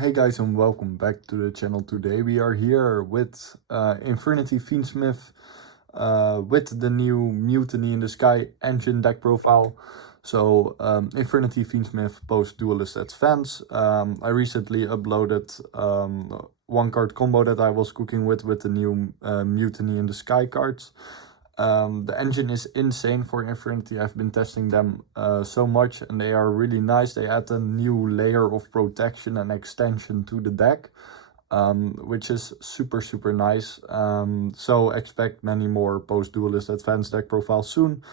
Hey guys, and welcome back to the channel. Today we are here with Infernity Fiendsmith with the new Mutiny in the Sky engine deck profile. So Infernity Fiendsmith post Duelist Advance. I recently uploaded one card combo that I was cooking with the new Mutiny in the Sky cards. The engine is insane for Infernity. I've been testing them so much and they are really nice. They add a new layer of protection and extension to the deck, which is super nice. So expect many more post-duelist advanced deck profiles soon.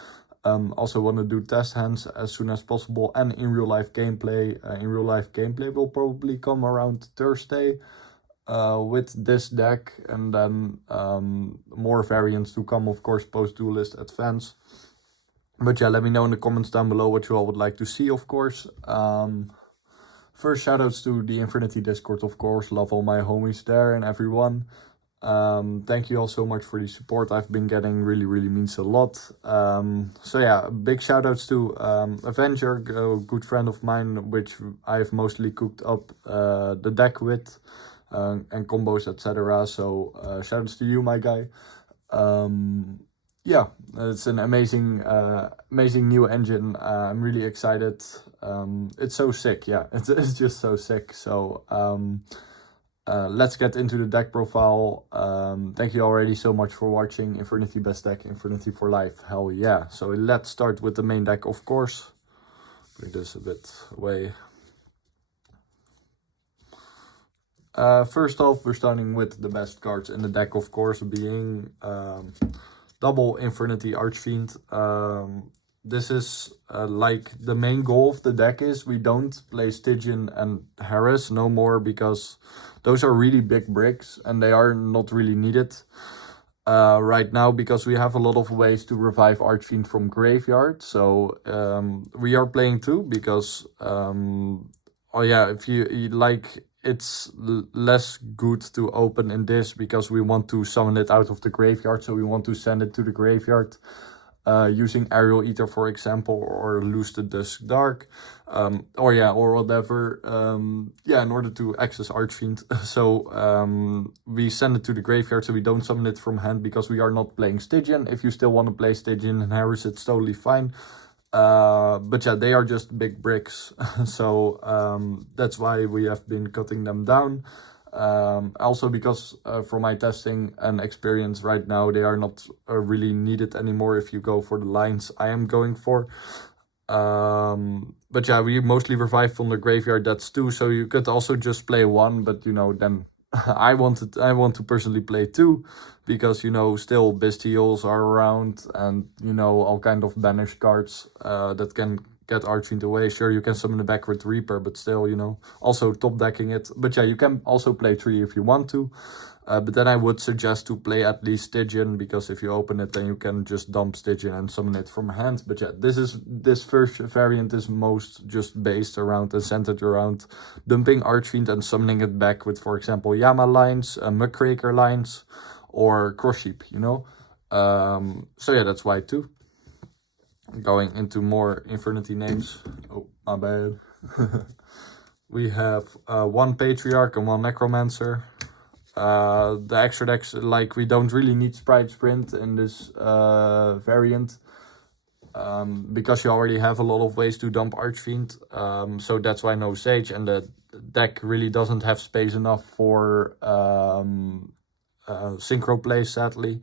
Also want to do test hands as soon as possible and in real life gameplay. In real life gameplay will probably come around Thursday. With this deck, and then more variants to come, of course, post-duelist advance. But yeah, let me know in the comments down below what you all would like to see, of course. First, shoutouts to the Infernity Discord, of course. Love all my homies there and everyone. Thank you all so much for the support I've been getting. Really means a lot. So yeah, big shoutouts to Avenger, a good friend of mine, which I've mostly cooked up the deck with. And combos, etc. So shoutouts to you, my guy. Yeah, it's an amazing new engine. I'm really excited. It's so sick. Yeah, it's just so sick. So let's get into the deck profile. Thank you already so much for watching. Infernity best deck, Infernity for life. Hell yeah. So let's start with the main deck, of course. Bring this a bit away. First off, we're starting with the best cards in the deck, of course, being double Infernity Archfiend. This is like the main goal of the deck is we don't play Stygian and Harris no more, because those are really big bricks and they are not really needed right now, because we have a lot of ways to revive Archfiend from graveyard. So we are playing two because oh yeah, if you like, it's less good to open in this because we want to summon it out of the graveyard. So we want to send it to the graveyard using Aerial Ether, for example, or Loose the Dusk Dark, or whatever. Yeah, in order to access Archfiend. So we send it to the graveyard, so we don't summon it from hand because we are not playing Stygian. If you still want to play Stygian and Harris, it's totally fine. But yeah, they are just big bricks. So that's why we have been cutting them down. Also because from my testing and experience right now, they are not really needed anymore if you go for the lines I am going for. But yeah, we mostly revive from the graveyard, that's two, so you could also just play one, but you know, then I want to personally play two, because you know, still bestials are around, and you know, all kind of banished cards that can get Archfiend away. Sure, you can summon the backward Reaper, but still, you know, also top decking it. But yeah, you can also play three if you want to. But then I would suggest to play at least Stygian, because if you open it, then you can just dump Stygian and summon it from hand. But yeah, this first variant is most just based around and centered around dumping Archfiend and summoning it back with, for example, Yama lines, Muckraker lines, or Cross Sheep, you know. So yeah, that's why too. Going into more Infernity names. Oh, my bad. We have one Patriarch and one Necromancer. The extra decks, like, we don't really need Sprite Sprint in this variant, because you already have a lot of ways to dump Archfiend. So that's why no Sage, and the deck really doesn't have space enough for synchro plays, sadly.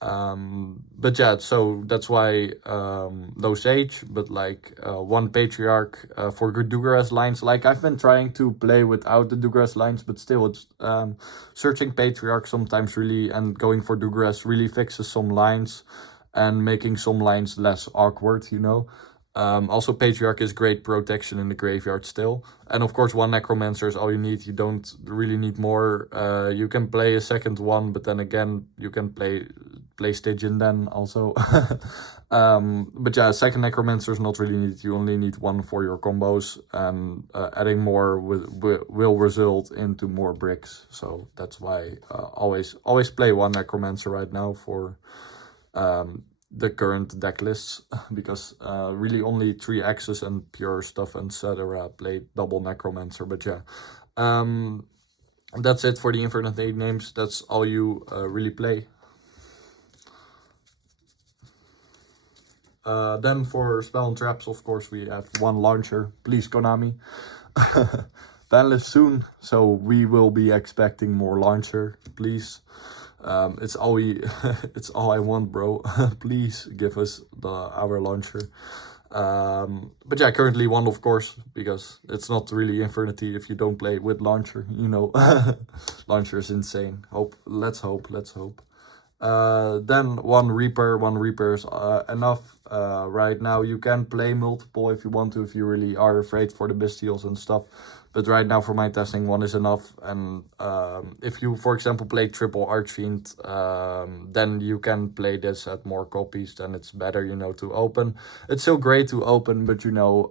But yeah, so that's why no Sage, but like one Patriarch for good Dugaras lines. Like, I've been trying to play without the Dugaras lines, but still, it's searching Patriarch sometimes really and going for Dugaras really fixes some lines and making some lines less awkward, you know. Also, Patriarch is great protection in the graveyard still. And of course, one Necromancer is all you need. You don't really need more. You can play a second one, but then again, you can play Stygian then also. But yeah, second Necromancer is not really needed. You only need one for your combos, and adding more will result into more bricks. So that's why always play one Necromancer right now for the current deck lists, because really only 3 Axes and pure stuff, etc. play double Necromancer. But yeah, That's it for the Infernity names. That's all you really play. Then for spell and traps, of course, we have one launcher. Please, Konami. Banlist soon, so we will be expecting more launcher. Please. It's all it's all I want, bro. Please give us our launcher. But yeah, currently one, of course, because it's not really Infernity if you don't play with launcher, you know. Launcher is insane. Let's hope. Then one Reaper is enough. Right now you can play multiple if you want to, if you really are afraid for the bestials and stuff. But right now for my testing, one is enough. And if you, for example, play triple Archfiend, then you can play this at more copies. Then it's better, you know, to open. It's still great to open, but you know,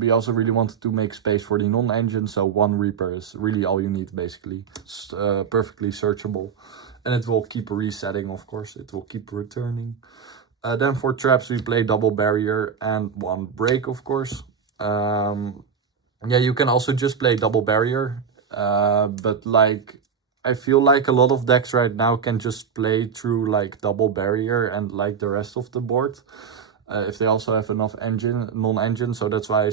we also really wanted to make space for the non-engine. So one Reaper is really all you need, basically. It's perfectly searchable. And it will keep resetting, of course. It will keep returning. Then for traps, we play double barrier and one break, of course. Yeah, you can also just play double barrier. But like, I feel like a lot of decks right now can just play through like double barrier and like the rest of the board. If they also have enough non-engine. So that's why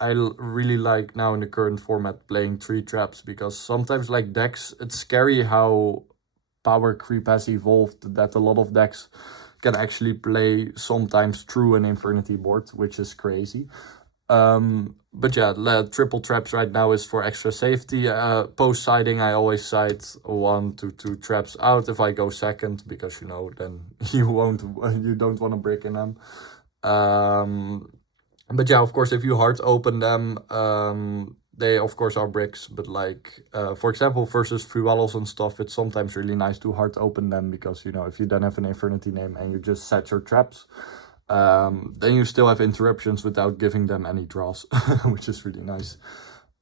I really like now in the current format playing 3 traps. Because sometimes like decks, it's scary how power creep has evolved, that a lot of decks can actually play sometimes through an Infernity board, which is crazy. But yeah, triple traps right now is for extra safety. Post siding, I always side 1 to 2 traps out if I go second, because you know, then you don't want to break in them. But yeah, of course, if you hard open them, they of course are bricks, but like, for example, versus Fualos and stuff, it's sometimes really nice to hard open them, because, you know, if you then have an Infernity name and you just set your traps, then you still have interruptions without giving them any draws, which is really nice.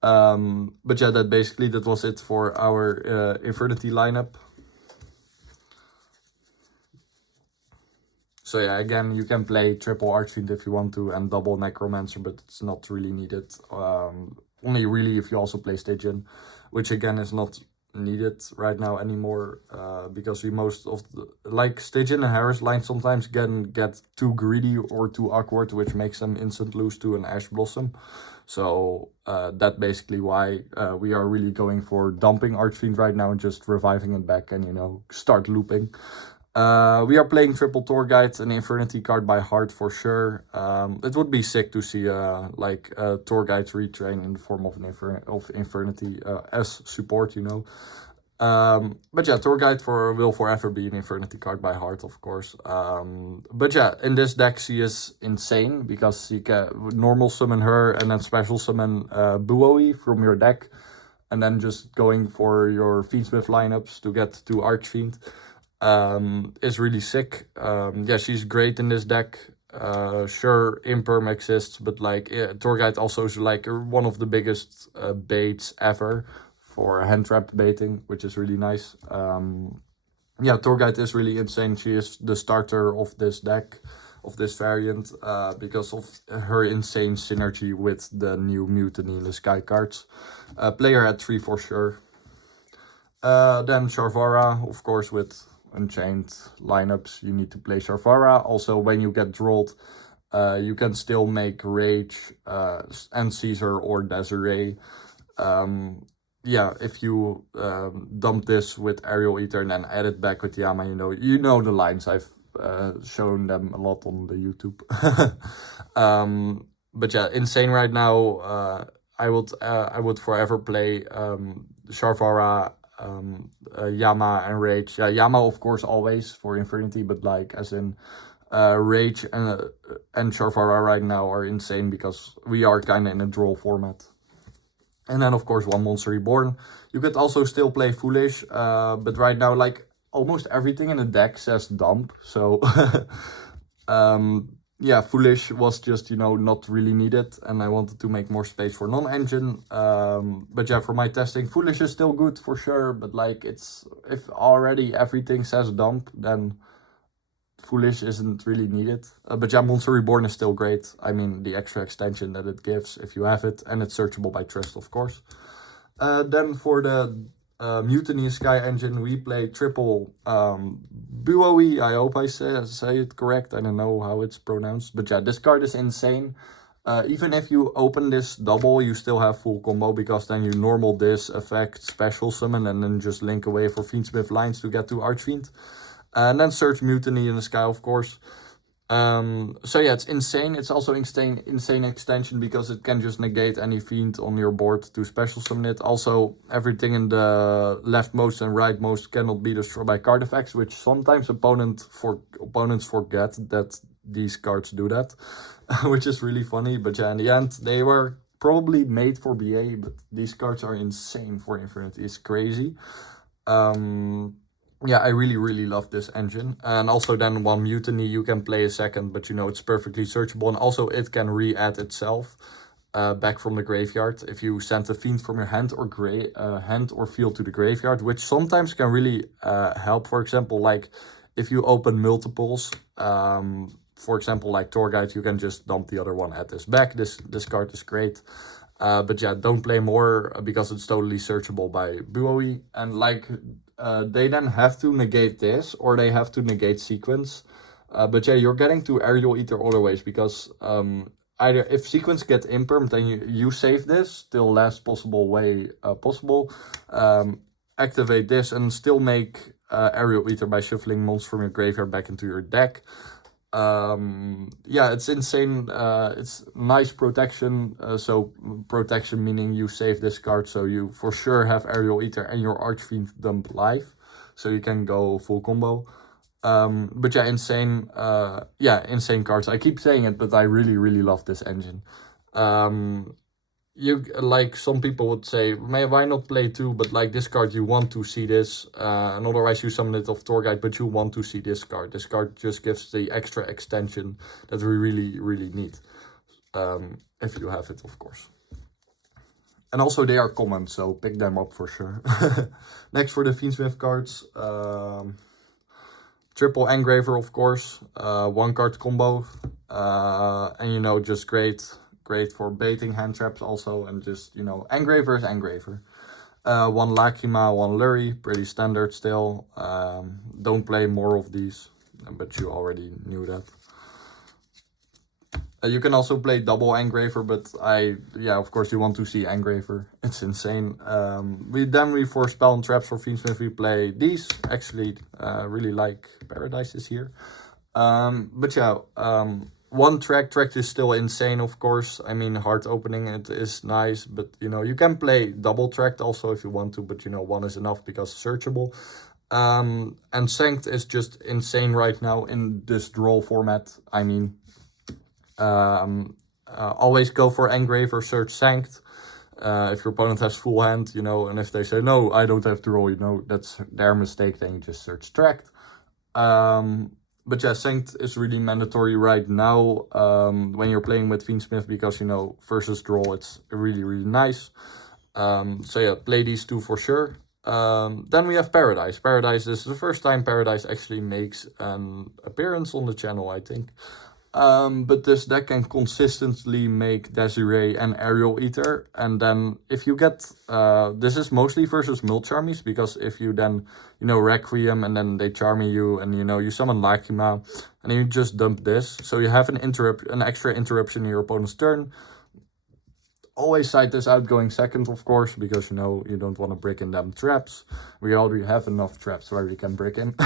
But yeah, that was it for our Infernity lineup. So yeah, again, you can play triple Archfiend if you want to, and double Necromancer, but it's not really needed. Only really if you also play Stygian, which again is not needed right now anymore, because we most of the, like, Stygian and Harris line sometimes can get too greedy or too awkward, which makes them instant lose to an Ash Blossom. So that's basically why we are really going for dumping Archfiend right now and just reviving it back and, you know, start looping. We are playing triple tour guide, an Infernity card by heart for sure. It would be sick to see like a tour guide retrain in the form of Infernity as support, you know. But yeah, tour guide will forever be an Infernity card by heart, of course. But yeah, in this deck she is insane, because you can normal summon her and then special summon Buoy from your deck, and then just going for your Fiendsmith lineups to get to Archfiend. Is really sick. Yeah, she's great in this deck. Sure, Imperm exists, but like, yeah, Tour Guide also is like one of the biggest baits ever for hand trap baiting, which is really nice. Yeah, Tour Guide is really insane. She is the starter of this deck, of this variant, because of her insane synergy with the new Mutiny in the Sky cards. Player at 3 for sure. Then Sharvara, of course, with Unchained lineups, you need to play Sharvara. Also, when you get drawled, you can still make Rage and Caesar or Desiree. Yeah, if you dump this with Aerial Eater and then add it back with Yama, you know the lines. I've shown them a lot on the YouTube. But yeah, insane right now. I would forever play Sharvara, Yama and Rage. Yeah, Yama of course always for Infernity, but like as in Rage and Sharvara right now are insane, because we are kind of in a draw format. And then of course one Monster Reborn. You could also still play Foolish, but right now like almost everything in the deck says dump, so yeah, Foolish was just, not really needed, and I wanted to make more space for non-engine. But yeah, for my testing, Foolish is still good for sure, but like, if already everything says dump, then Foolish isn't really needed. But yeah, Monster Reborn is still great. I mean, the extra extension that it gives if you have it, and it's searchable by Trust, of course. Then for the Mutiny Sky engine, we play triple Buoy. I hope I say it correct. I don't know how it's pronounced. But yeah, this card is insane. Even if you open this double, you still have full combo, because then you normal this effect, special summon, and then just link away for Fiendsmith lines to get to Archfiend. And then search Mutiny in the Sky, of course. So yeah, it's insane. It's also insane extension, because it can just negate any Fiend on your board to special summon it. Also, everything in the leftmost and rightmost cannot be destroyed by card effects, which sometimes opponents forget that these cards do that, which is really funny. But yeah, in the end, they were probably made for BA, but these cards are insane for Infernity. It's crazy. Yeah, I really love this engine. And also then one Mutiny, you can play a second, but you know, it's perfectly searchable. And also it can re-add itself back from the graveyard if you send a Fiend from your hand or field to the graveyard, which sometimes can really help. For example, like if you open multiples, for example, like Torguide, you can just dump the other one at this back. This card is great. But yeah, don't play more because it's totally searchable by Buoy. And like they then have to negate this, or they have to negate sequence. But yeah, you're getting to Aerial Ether other ways, because either if sequence get imperm, then you save this till last possible way possible. Activate this and still make Aerial Ether by shuffling mons from your graveyard back into your deck. Yeah, it's insane. It's nice protection. So protection meaning you save this card, so you for sure have Aerial Ether and your Archfiend dump live, so you can go full combo. But yeah, insane. Yeah, insane cards. I keep saying it, but I really love this engine. You like some people would say, why not play two? But like this card, you want to see this, and otherwise you summon it off Torguide, but you want to see this card. This card just gives the extra extension that we really need, if you have it, of course. And also they are common, so pick them up for sure. Next for the Fiendsmith cards, triple Engraver, of course, one card combo, and you know, just great for baiting hand traps also, and just, you know, Engraver is Engraver. One Lacrima, one Lurie, pretty standard still. Don't play more of these, but you already knew that. You can also play double Engraver, but yeah, of course you want to see Engraver. It's insane. We for spell and traps for Fiendsmith, we play these. Actually, really like Paradise is here. But yeah, one track is still insane, of course. I mean, hard opening, it is nice, but you know, you can play double tracked also if you want to, but you know, one is enough because it's searchable. And Sanct is just insane right now in this draw format. I mean, always go for Engraver, search Sanct. If your opponent has full hand, you know, and if they say, no, I don't have draw, you know, that's their mistake, then you just search tracked. But yeah, Sanct is really mandatory right now when you're playing with Fiendsmith, because, you know, versus draw, it's really nice. So yeah, play these two for sure. Then we have Paradise. Paradise is the first time Paradise actually makes an appearance on the channel, I think. But this deck can consistently make Desiree and Aerial Ether. And then if you get, this is mostly versus Mulcharmies, because if you then, you know, Requiem and then they Charmy you and, you know, you summon Lacrima and then you just dump this. So you have an extra interruption in your opponent's turn. Always side this out going second, of course, because, you know, you don't want to break in them traps. We already have enough traps where we can break in.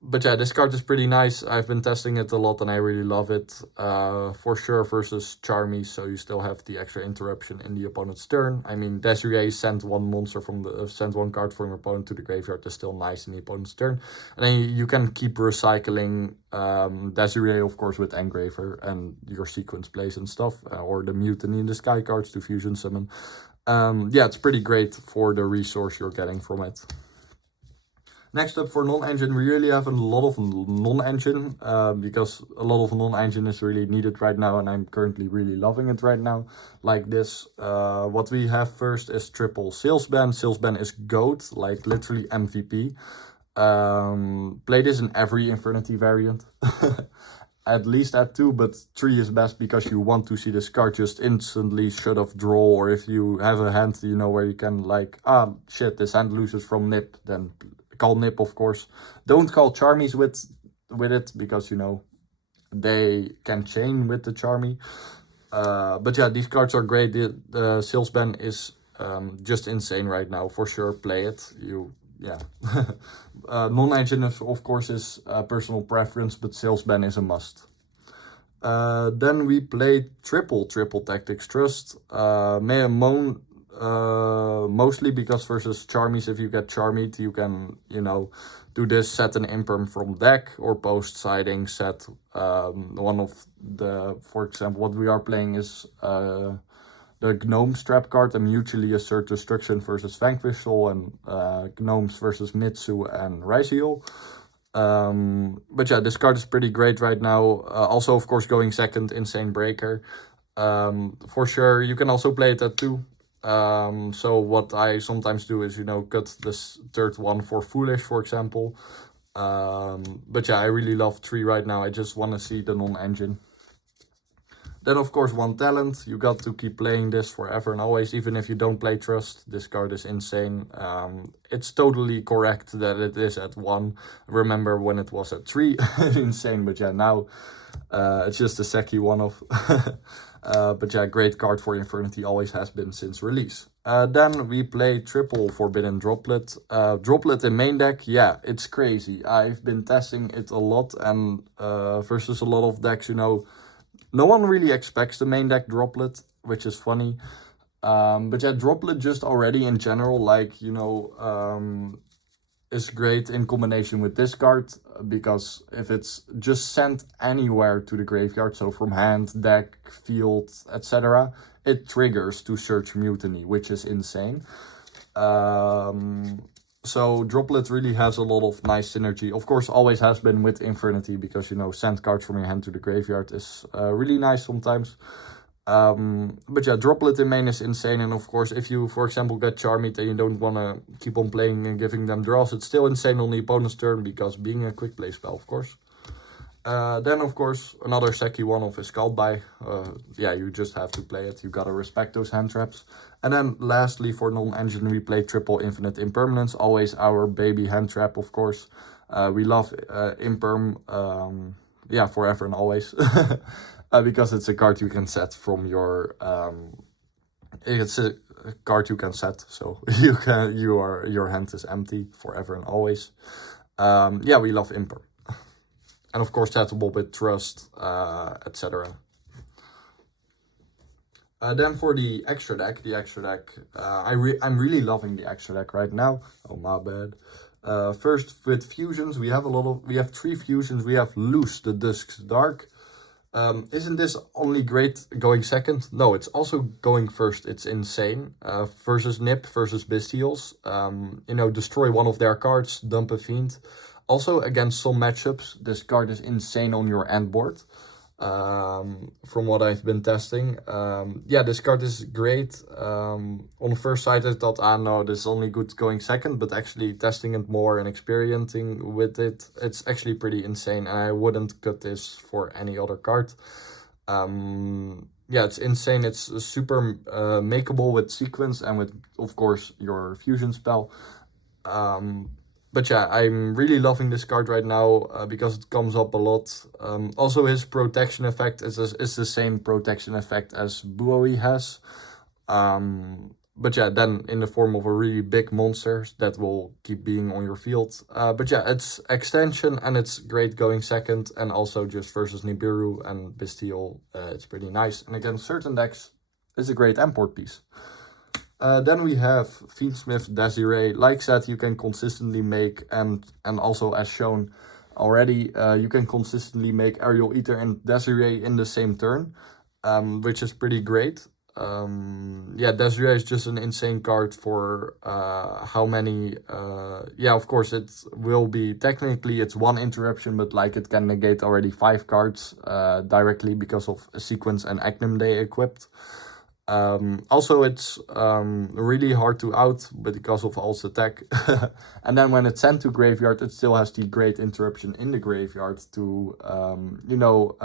But yeah, this card is pretty nice. I've been testing it a lot and I really love it. For sure versus Charmy, so you still have the extra interruption in the opponent's turn. I mean, Desiree sent one monster from sent one card from your opponent to the graveyard is still nice in the opponent's turn. And then you can keep recycling Desiree, of course, with Engraver and your sequence plays and stuff, or the Mutiny in the Sky cards to fusion summon. Yeah, it's pretty great for the resource you're getting from it. Next up for non-engine, we really have a lot of non-engine, because a lot of non-engine is really needed right now, and I'm currently really loving it right now. Like this, what we have first is triple Salesban. Salesban is GOAT, like literally MVP. Play this in every Infernity variant. at least add 2, but 3 is best because you want to see this card just instantly shut off draw, or if you have a hand, you know, where you can like, ah, shit, this hand loses from Nip, then call Nip, of course. Don't call Charmies with it, because, you know, they can chain with the Charmy. But yeah, these cards are great. The Salesman is just insane right now. For sure, play it. Yeah. Non-engine, of course, is personal preference, but Salesman is a must. Then we played triple Tactics Trust. Mostly because versus Charmies, if you get Charmied, you can, you know, do this, set an imperm from deck, or post siding, set one of the, for example, what we are playing is the Gnomes trap card, and mutually assert destruction versus Vanquish Soul, and Gnomes versus Mitsu and Raziel. But yeah, this card is pretty great right now. Also, of course, going second, Insane Breaker. For sure, you can also play it at 2. So what I sometimes do is, you know, cut this third one for Foolish, for example. But yeah, I really love 3 right now. I just want to see the non-engine. Then, of course, 1 talent. You got to keep playing this forever and always, even if you don't play Trust. This card is insane. It's totally correct that it is at 1. Remember when it was at 3? Insane, but yeah, now it's just a Seki one-off. But yeah, great card for Infernity, always has been since release. Then we play triple Forbidden Droplet. Droplet in main deck, yeah, it's crazy. I've been testing it a lot, and versus a lot of decks, you know, no one really expects the main deck Droplet, which is funny. But yeah, Droplet just already in general, like, you know, is great in combination with this card, because if it's just sent anywhere to the graveyard, so from hand, deck, field, etc., it triggers to search Mutiny, which is insane. So Droplet really has a lot of nice synergy. Of course, always has been with Infernity, because, you know, send cards from your hand to the graveyard is really nice sometimes. But yeah, Droplet in main is insane. And of course, if you, for example, get Charmied and you don't want to keep on playing and giving them draws, it's still insane on the opponent's turn, because being a quick play spell, of course. Then, of course, another Seki one-off is called by. Yeah, you just have to play it. You gotta respect those hand traps. And then lastly, for non-engine, we play triple Infinite Impermanence. Always our baby hand trap, of course. We love Imperm, yeah, forever and always. Because it's a card you can set from your... it's a card you can set, so your hand is empty forever and always. Yeah, we love Imperm. And of course, settable with Trust, etc. Then for the extra deck, I'm really loving the extra deck right now. Oh, my bad. First, with fusions, we have 3 fusions. We have Loose, the Dusk's Dark. Isn't this only great going second? No, it's also going first. It's insane. Versus Nip, versus Bestials. You know, destroy one of their cards, dump a Fiend. Also, against some matchups, this card is insane on your end board. From what I've been testing. Yeah, this card is great. On the first sight, I thought, no, this is only good going second. But actually testing it more and experiencing with it, it's actually pretty insane. And I wouldn't cut this for any other card. Yeah, it's insane. It's super makeable with sequence and with, of course, your fusion spell. But yeah, I'm really loving this card right now because it comes up a lot. Also, his protection effect is the same protection effect as Buoy has. But yeah, then in the form of a really big monster that will keep being on your field. But yeah, it's extension and it's great going second. And also just versus Nibiru and Bestial, it's pretty nice. And against certain decks, it's a great import piece. Then we have Fiendsmith Desiree. Like said, you can consistently make, and also as shown already, you can consistently make Aerial Eater and Desiree in the same turn, which is pretty great. Yeah, Desiree is just an insane card for how many, yeah, of course it will be, technically it's 1 interruption, but like it can negate already 5 cards directly because of a sequence and Agnum Day equipped. Also, it's really hard to out, but because of Alt's attack. And then when it's sent to graveyard, it still has the great interruption in the graveyard to, you know,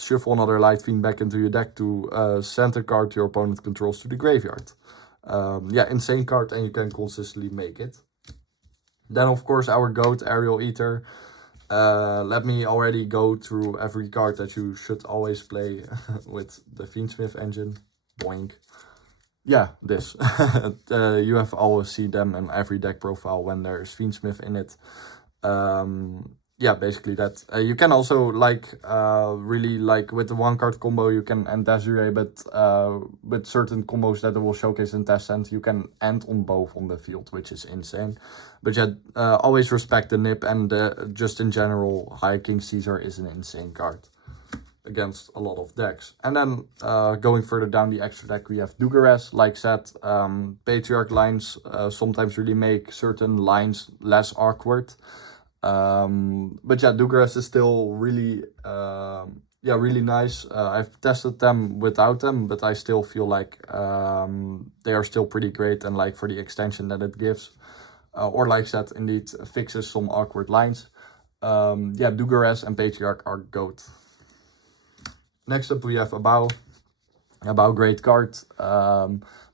shuffle another Light Fiend back into your deck to send a card your opponent controls to the graveyard. Yeah, insane card, and you can consistently make it. Then, of course, our GOAT, Aerial Eater. Let me already go through every card that you should always play with the Fiendsmith engine. Boink. Yeah, this. You have always seen them in every deck profile when there's Fiendsmith in it. Yeah, basically that. You can also like really like with the one card combo you can end Desiree, but with certain combos that I will showcase in test end, you can end on both on the field, which is insane. But yeah, always respect the nip, and just in general, High King Caesar is an insane card against a lot of decks. And then going further down the extra deck, we have Dugares. Like said, Patriarch lines sometimes really make certain lines less awkward. But yeah, Dugares is still really, yeah, really nice. I've tested them without them, but I still feel like they are still pretty great, and like for the extension that it gives, or like said, indeed fixes some awkward lines. Yeah, Dugares and Patriarch are GOAT. Next up we have Abao. Abao, great card.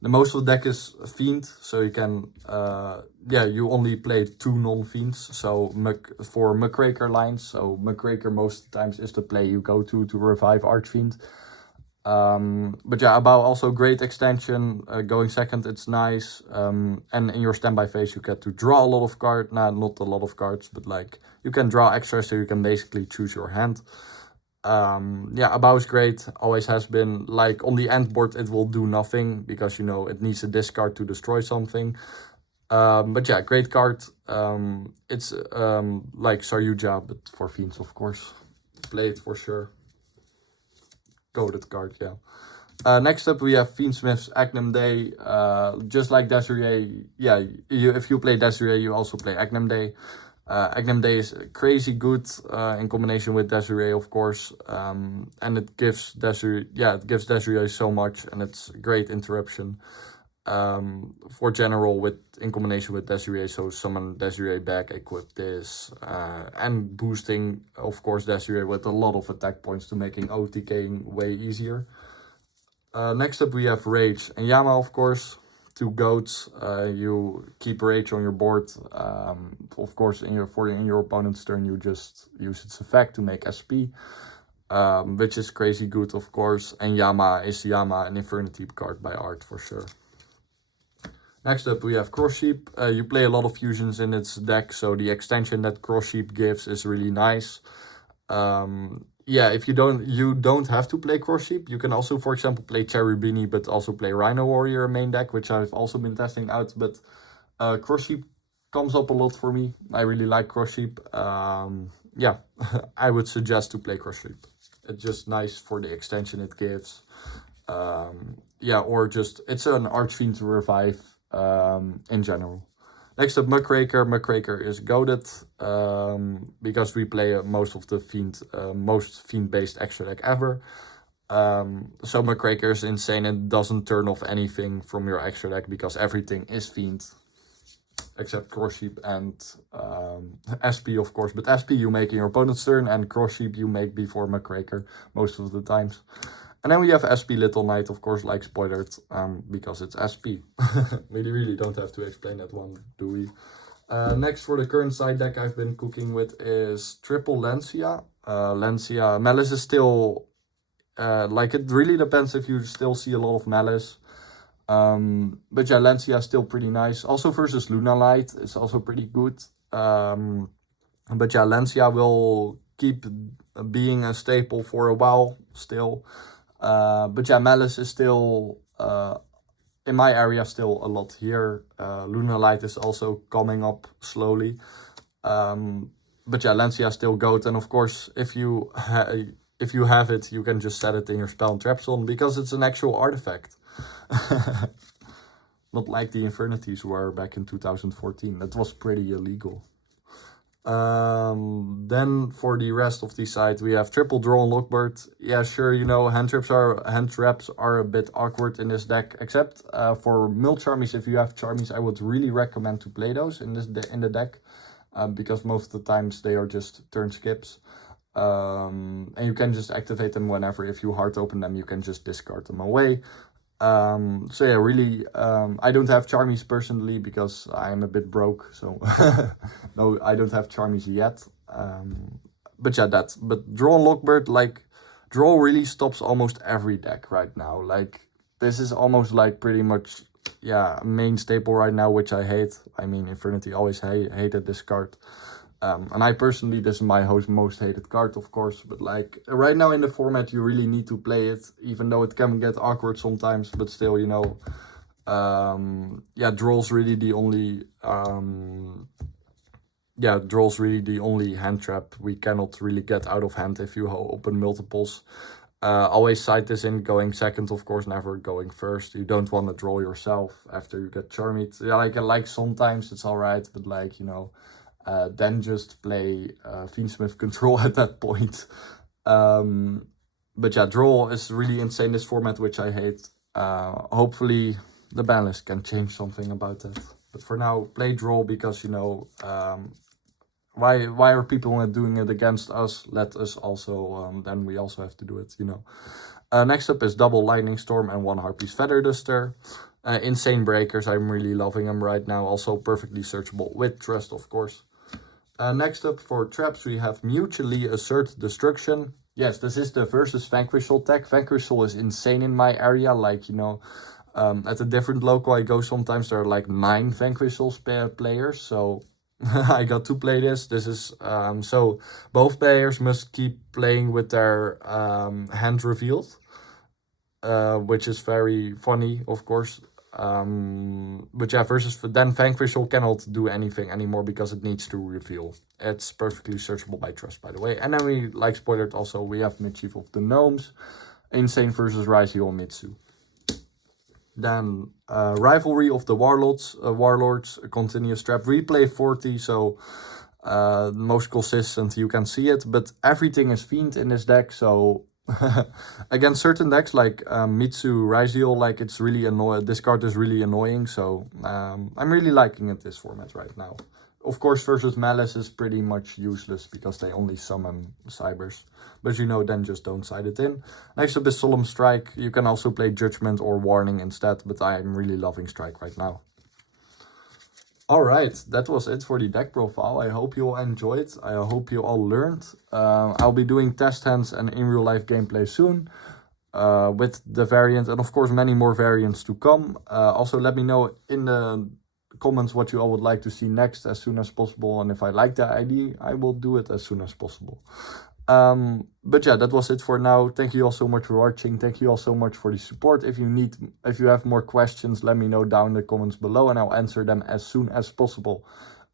The most of the deck is Fiend, so you can, yeah, you only play 2 non-Fiends, so for Muckraker lines, so Muckraker most of the times is the play you go to revive Archfiend. But yeah, Abao also great extension, going second it's nice, and in your standby phase you get to draw a lot of cards, nah, not a lot of cards, but like, you can draw extra, so you can basically choose your hand. Yeah, Abao is great, always has been. Like on the end board it will do nothing because, you know, it needs a discard to destroy something. But yeah, great card. It's like Saryuja, but for Fiends, of course. Play it for sure. Coded card, yeah. Next up we have Fiendsmith's Agnum Day. Just like Desiree, yeah, if you play Desiree you also play Agnum Day. Agnum Day is crazy good in combination with Desiree, of course, and it gives Desiree, yeah, it gives Desiree so much, and it's great interruption for general in combination with Desiree. So summon Desiree back, equip this, and boosting, of course, Desiree with a lot of attack points to making OTKing way easier. Next up we have Rage and Yama, of course. 2 GOATs. You keep Rage on your board. Of course, in your opponent's turn, you just use its effect to make SP, which is crazy good, of course. And Yama is Yama, an Infernity card by art for sure. Next up, we have Cross Sheep. You play a lot of fusions in its deck, so the extension that Cross Sheep gives is really nice. Yeah, if you don't have to play Cross Sheep. You can also, for example, play Cherubini, but also play Rhino Warrior main deck, which I've also been testing out. But Cross Sheep comes up a lot for me. I really like Cross Sheep. Yeah, I would suggest to play Cross Sheep. It's just nice for the extension it gives. Yeah, or just, it's an Archfiend to revive in general. Next up, Muckraker. Muckraker is goated because we play most of the most Fiend-based extra deck ever. So Muckraker is insane and doesn't turn off anything from your extra deck because everything is Fiend. Except Cross Sheep and SP, of course. But SP you make in your opponent's turn, and Cross Sheep you make before Muckraker most of the times. And then we have SP Little Knight, of course, like spoiled, because it's SP. We really don't have to explain that one, do we? Next, for the current side deck I've been cooking with is Triple Lancia. Lancia, Malice is still, like, it really depends if you still see a lot of Malice. But yeah, Lancia is still pretty nice. Also versus Luna Light, it's also pretty good. But yeah, Lancia will keep being a staple for a while still. But yeah, Malice is still, in my area, still a lot here. Luna Light is also coming up slowly. But yeah, Lancia is still GOAT. And of course, if you have it, you can just set it in your spell and trap zone because it's an actual artifact. Not like the Infernities were back in 2014. That was pretty illegal. Then for the rest of the side, we have triple draw on Lockbird. Yeah, sure, you know, hand traps are a bit awkward in this deck, except for mill charmies. If you have charmies, I would really recommend to play those in the deck, because most of the times they are just turn skips. And you can just activate them whenever. If you hard open them, you can just discard them away. So yeah, really, I don't have charmies personally because I'm a bit broke, so no, I don't have charmies yet. But yeah, but draw and Lockbird, like, draw really stops almost every deck right now. Like, this is almost like pretty much, yeah, a main staple right now, which I hate. I mean, Infernity always hated this card. And I personally, this is my most hated card, of course, but like right now in the format, you really need to play it, even though it can get awkward sometimes, but still, you know, yeah, draw's really the only, draw's really the only hand trap we cannot really get out of hand if you open multiples. Always side this in, going second, of course, never going first. You don't want to draw yourself after you get charmed. Yeah, like sometimes it's alright, but like, you know, then just play Fiendsmith Control at that point. But yeah, draw is really insane, this format, which I hate. Hopefully the ban list can change something about that. But for now, play draw because, you know, why are people doing it against us? Let us also, then we also have to do it, you know. Next up is double Lightning Storm and 1 Harpy's Feather Duster. Insane breakers, I'm really loving them right now. Also perfectly searchable with Trust, of course. Next up for traps, we have Mutually Assert Destruction. Yes, this is the versus Vanquishal tech. Vanquishal is insane in my area. Like, you know, at a different local I go, sometimes there are like 9 Vanquishals players. So I got to play this. This is, so both players must keep playing with their hand revealed. Which is very funny, of course. But yeah, then Vanquishal cannot do anything anymore because it needs to reveal. It's perfectly searchable by Trust, by the way. And then we, like spoiled also, we have Mischief of the Gnomes, Insane versus Raizio Mitsu. Then Rivalry of the Warlords, a continuous trap. Replay 40, so most consistent, you can see it. But everything is Fiend in this deck, so against certain decks like Mitsu, Raizio, like it's really annoying. This card is really annoying, so I'm really liking it, this format right now. Of course, versus Malice is pretty much useless because they only summon Cybers. But you know, then just don't side it in. Next up is Solemn Strike. You can also play Judgment or Warning instead, but I'm really loving Strike right now. Alright, that was it for the deck profile. I hope you all enjoyed. I hope you all learned. I'll be doing test hands and in real life gameplay soon. With the variant and of course many more variants to come. Also let me know in the comments what you all would like to see next as soon as possible. And if I like the idea, I will do it as soon as possible. But yeah, that was it for now. Thank you all so much for watching. Thank you all so much for the support. If you have more questions, let me know down in the comments below and I'll answer them as soon as possible.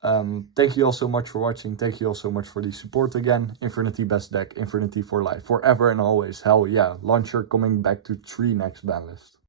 Thank you all so much for watching. Thank you all so much for the support again. Infernity best deck, Infernity for life, forever and always. Hell yeah, launcher coming back to 3 next ban list.